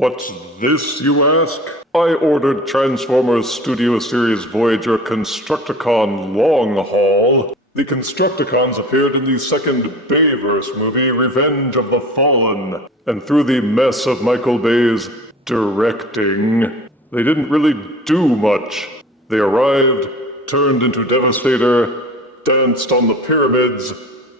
What's this, you ask? I ordered Transformers Studio Series Voyager Constructicon Long Haul. The Constructicons appeared in the second Bayverse movie, Revenge of the Fallen, and through the mess of Michael Bay's directing, they didn't really do much. They arrived, turned into Devastator, danced on the pyramids,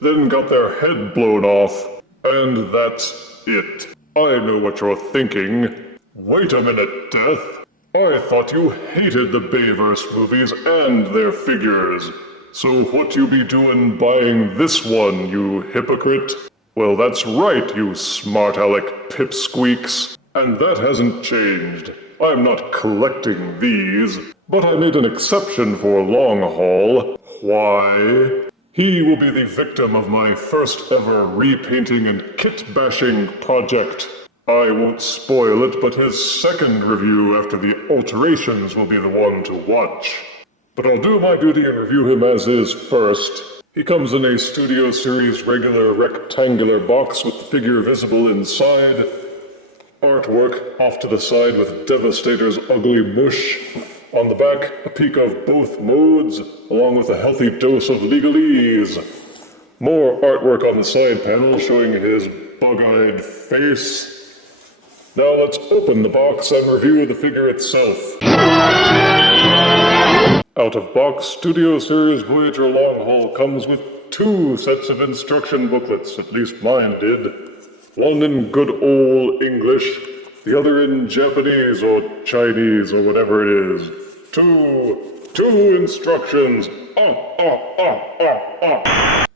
then got their head blown off, and that's it. I know what you're thinking. Wait a minute, Death. I thought you hated the Bayverse movies and their figures. So what you be doing buying this one, you hypocrite? Well, that's right, you smart-aleck pipsqueaks. And that hasn't changed. I'm not collecting these, but I made an exception for Long Haul. Why? He will be the victim of my first ever repainting and kit-bashing project. I won't spoil it, but his second review after the alterations will be the one to watch. But I'll do my duty and review him as is first. He comes in a Studio Series regular rectangular box with the figure visible inside. Artwork off to the side with Devastator's ugly mush. On the back, a peek of both modes, along with a healthy dose of legalese. More artwork on the side panel showing his bug-eyed face. Now let's open the box and review the figure itself. Out of box, Studio Series Voyager Long Haul comes with 2 sets of instruction booklets, at least mine did. One in good old English, the other in Japanese or Chinese or whatever it is. Two instructions.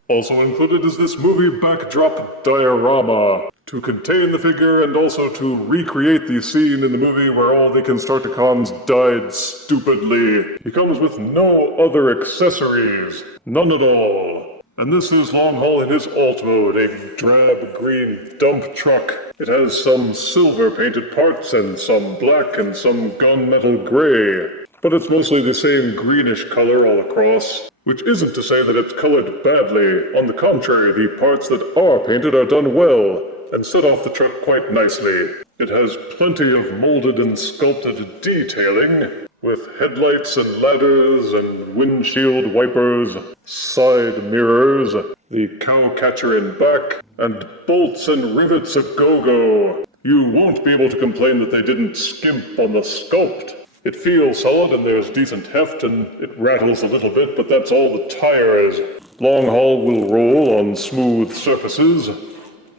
Also included is this movie backdrop diorama to contain the figure and also to recreate the scene in the movie where all the Constructicons died stupidly. He comes with no other accessories. None at all. And this is Long Haul in his alt mode, a drab green dump truck. It has some silver painted parts and some black and some gunmetal gray. But it's mostly the same greenish color all across, which isn't to say that it's colored badly. On the contrary, the parts that are painted are done well and set off the truck quite nicely. It has plenty of molded and sculpted detailing, with headlights and ladders and windshield wipers, side mirrors, the cow catcher in back, and bolts and rivets a go-go. You won't be able to complain that they didn't skimp on the sculpt. It feels solid and there's decent heft and it rattles a little bit, but that's all the tire is. Long Haul will roll on smooth surfaces,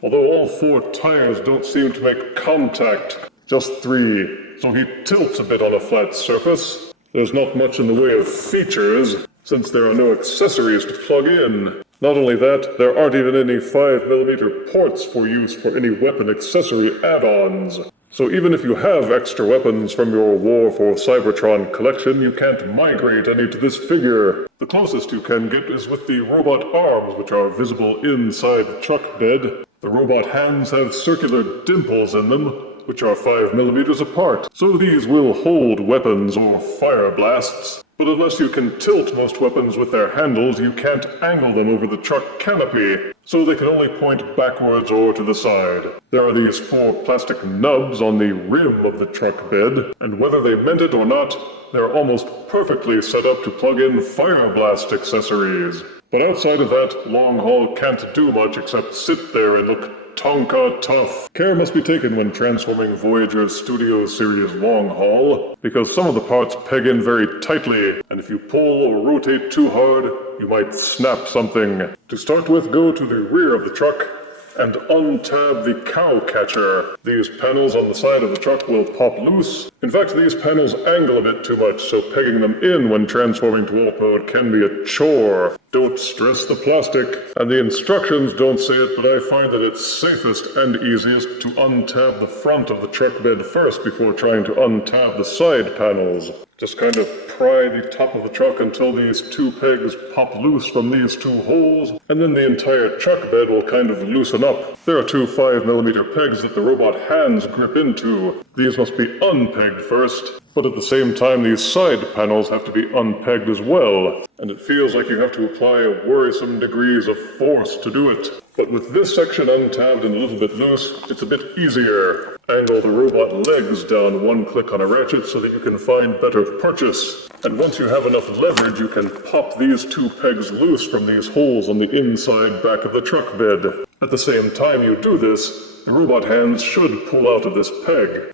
although all 4 tires don't seem to make contact. Just 3, so he tilts a bit on a flat surface. There's not much in the way of features, since there are no accessories to plug in. Not only that, there aren't even any 5mm ports for use for any weapon accessory add-ons. So even if you have extra weapons from your War for Cybertron collection, you can't migrate any to this figure. The closest you can get is with the robot arms, which are visible inside the truck bed. The robot hands have circular dimples in them, which are 5mm apart. So these will hold weapons or fire blasts. But unless you can tilt most weapons with their handles, you can't angle them over the truck canopy, so they can only point backwards or to the side. There are these 4 plastic nubs on the rim of the truck bed, and whether they meant it or not, they're almost perfectly set up to plug in fire blast accessories. But outside of that, Long Haul can't do much except sit there and look Tonka tough. Care must be taken when transforming Voyager's Studio Series Long Haul, because some of the parts peg in very tightly, and if you pull or rotate too hard, you might snap something. To start with, go to the rear of the truck and untab the cow catcher. These panels on the side of the truck will pop loose. In fact, these panels angle a bit too much, so pegging them in when transforming to alt mode can be a chore. Don't stress the plastic. And the instructions don't say it, but I find that it's safest and easiest to untab the front of the truck bed first before trying to untab the side panels. Just kind of pry the top of the truck until these 2 pegs pop loose from these 2 holes, and then the entire truck bed will kind of loosen up. There are 2 5mm pegs that the robot hands grip into. These must be unpegged first, but at the same time these side panels have to be unpegged as well, and it feels like you have to apply worrisome degrees of force to do it. But with this section untabbed and a little bit loose, it's a bit easier. Angle the robot legs down one click on a ratchet so that you can find better purchase. And once you have enough leverage, you can pop these two pegs loose from these holes on the inside back of the truck bed. At the same time you do this, the robot hands should pull out of this peg.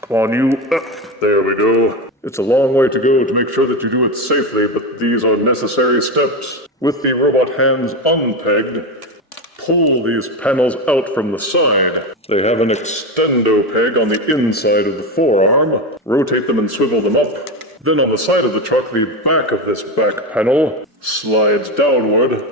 Come on, you. There we go. It's a long way to go to make sure that you do it safely, but these are necessary steps. With the robot hands unpegged, pull these panels out from the side. They have an extendo peg on the inside of the forearm. Rotate them and swivel them up. Then on the side of the truck, the back of this back panel slides downward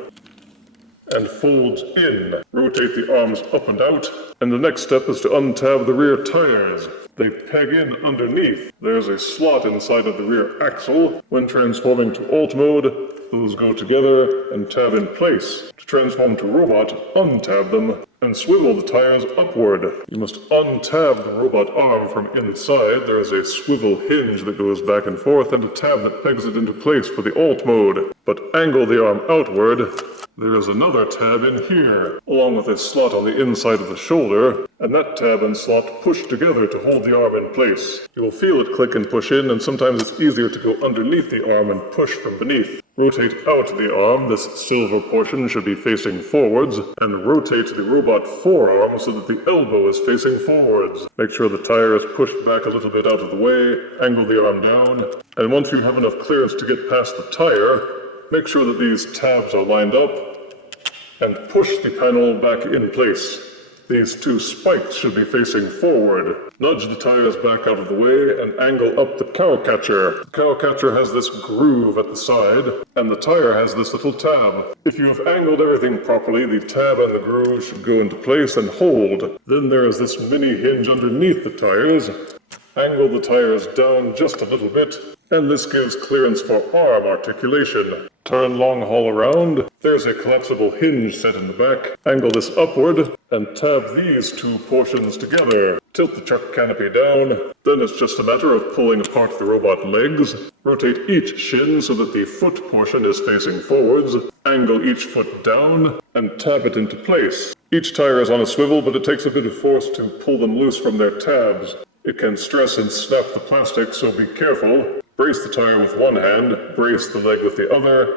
and folds in. Rotate the arms up and out. And the next step is to untab the rear tires. They peg in underneath. There's a slot inside of the rear axle. When transforming to alt mode, those go together and tab in place. To transform to robot, untab them and swivel the tires upward. You must untab the robot arm from inside. There is a swivel hinge that goes back and forth and a tab that pegs it into place for the alt mode. But angle the arm outward. There is another tab in here, along with a slot on the inside of the shoulder, and that tab and slot push together to hold the arm in place. You will feel it click and push in, and sometimes it's easier to go underneath the arm and push from beneath. Rotate out the arm, this silver portion should be facing forwards, and rotate the robot forearm so that the elbow is facing forwards. Make sure the tire is pushed back a little bit out of the way, angle the arm down, and once you have enough clearance to get past the tire, make sure that these tabs are lined up and push the panel back in place. These two spikes should be facing forward. Nudge the tires back out of the way and angle up the cow catcher. The cow catcher has this groove at the side, and the tire has this little tab. If you have angled everything properly, the tab and the groove should go into place and hold. Then there is this mini hinge underneath the tires. Angle the tires down just a little bit, and this gives clearance for arm articulation. Turn long haul around. There's a collapsible hinge set in the back. Angle this upward, and tab these two portions together. Tilt the truck canopy down. Then it's just a matter of pulling apart the robot legs. Rotate each shin so that the foot portion is facing forwards. Angle each foot down, and tab it into place. Each tire is on a swivel, but it takes a bit of force to pull them loose from their tabs. It can stress and snap the plastic, so be careful. Brace the tire with one hand, brace the leg with the other,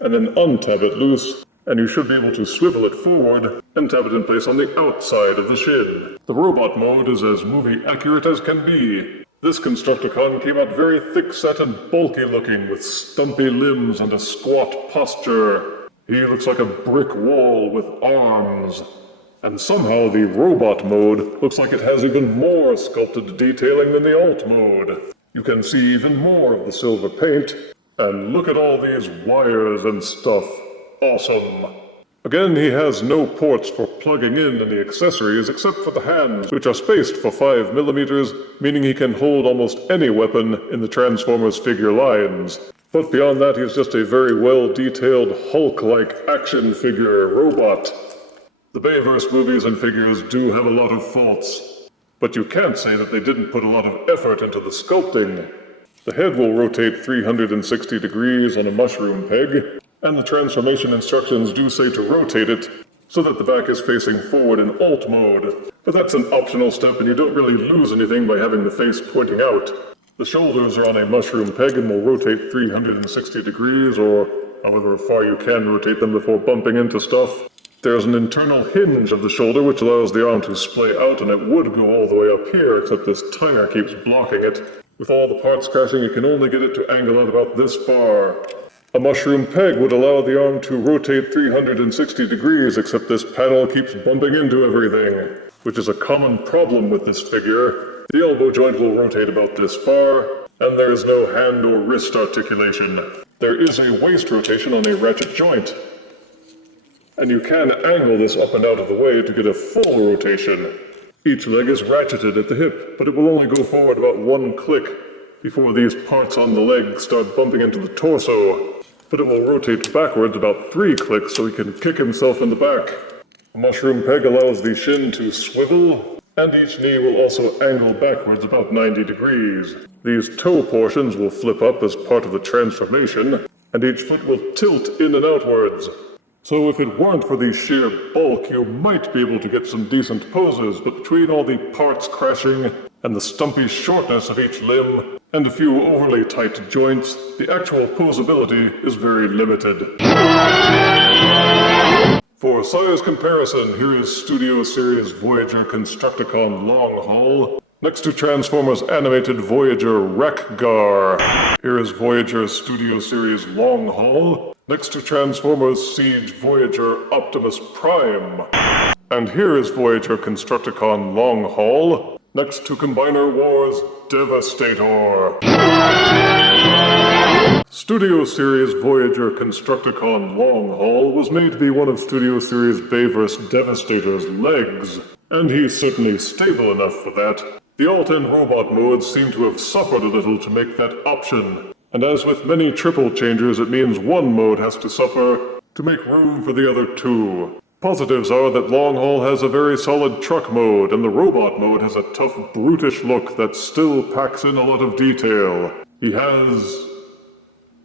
and then untab it loose, and you should be able to swivel it forward and tab it in place on the outside of the shin. The robot mode is as movie accurate as can be. This Constructicon came out very thick-set and bulky looking, with stumpy limbs and a squat posture. He looks like a brick wall with arms. And somehow the robot mode looks like it has even more sculpted detailing than the alt mode. You can see even more of the silver paint, and look at all these wires and stuff. Awesome. Again, he has no ports for plugging in any accessories except for the hands, which are spaced for 5mm, meaning he can hold almost any weapon in the Transformers figure lines. But beyond that, he's just a very well-detailed Hulk-like action figure robot. The Bayverse movies and figures do have a lot of faults, but you can't say that they didn't put a lot of effort into the sculpting. The head will rotate 360 degrees on a mushroom peg, and the transformation instructions do say to rotate it so that the back is facing forward in alt mode. But that's an optional step, and you don't really lose anything by having the face pointing out. The shoulders are on a mushroom peg and will rotate 360 degrees, or however far you can rotate them before bumping into stuff. There's an internal hinge of the shoulder which allows the arm to splay out, and it would go all the way up here, except this tire keeps blocking it. With all the parts crashing, you can only get it to angle out about this far. A mushroom peg would allow the arm to rotate 360 degrees, except this panel keeps bumping into everything, which is a common problem with this figure. The elbow joint will rotate about this far, and there is no hand or wrist articulation. There is a waist rotation on a ratchet joint, and you can angle this up and out of the way to get a full rotation. Each leg is ratcheted at the hip, but it will only go forward about one click before these parts on the leg start bumping into the torso. But it will rotate backwards about 3 clicks so he can kick himself in the back. A mushroom peg allows the shin to swivel, and each knee will also angle backwards about 90 degrees. These toe portions will flip up as part of the transformation, and each foot will tilt in and outwards. So if it weren't for the sheer bulk, you might be able to get some decent poses, but between all the parts crashing and the stumpy shortness of each limb, and a few overly tight joints, the actual posability is very limited. For size comparison, here is Studio Series Voyager Constructicon Long Haul, next to Transformers Animated Voyager Wreck-Gar. Here is Voyager Studio Series Long Haul, next to Transformers Siege Voyager Optimus Prime. And here is Voyager Constructicon Long Haul, next to Combiner Wars Devastator. Studio Series Voyager Constructicon Long Haul was made to be one of Studio Series Bayverse Devastator's legs, and he's certainly stable enough for that. The alt and robot modes seem to have suffered a little to make that option, and as with many triple changers, it means one mode has to suffer to make room for the other two. Positives are that Long Haul has a very solid truck mode, and the robot mode has a tough, brutish look that still packs in a lot of detail. He has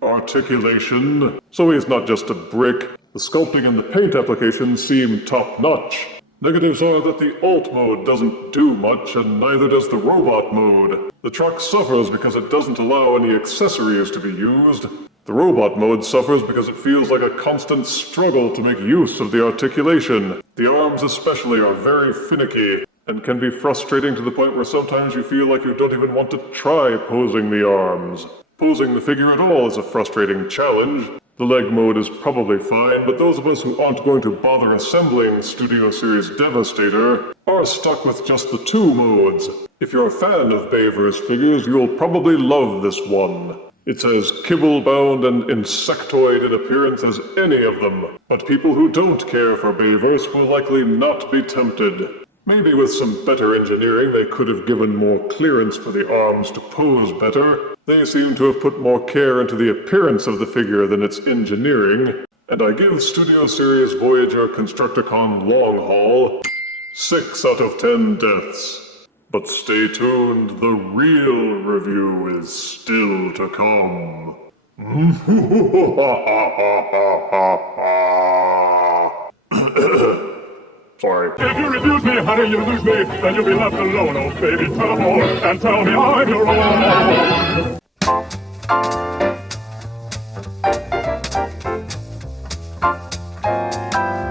articulation, so he's not just a brick. The sculpting and the paint applications seem top-notch. Negatives are that the alt mode doesn't do much, and neither does the robot mode. The truck suffers because it doesn't allow any accessories to be used. The robot mode suffers because it feels like a constant struggle to make use of the articulation. The arms especially are very finicky, and can be frustrating to the point where sometimes you feel like you don't even want to try posing the arms. Posing the figure at all is a frustrating challenge. The leg mode is probably fine, but those of us who aren't going to bother assembling Studio Series Devastator are stuck with just the two modes. If you're a fan of Bayverse figures, you'll probably love this one. It's as kibble-bound and insectoid in appearance as any of them, but people who don't care for Bayverse will likely not be tempted. Maybe with some better engineering they could have given more clearance for the arms to pose better. They seem to have put more care into the appearance of the figure than its engineering, and I give Studio Series Voyager Constructicon Long Haul 6 out of 10 deaths. But stay tuned, the real review is still to come. Sorry. If you refuse me, honey, you lose me, then you'll be left alone, oh baby. Tell them all, and tell me I'm your own.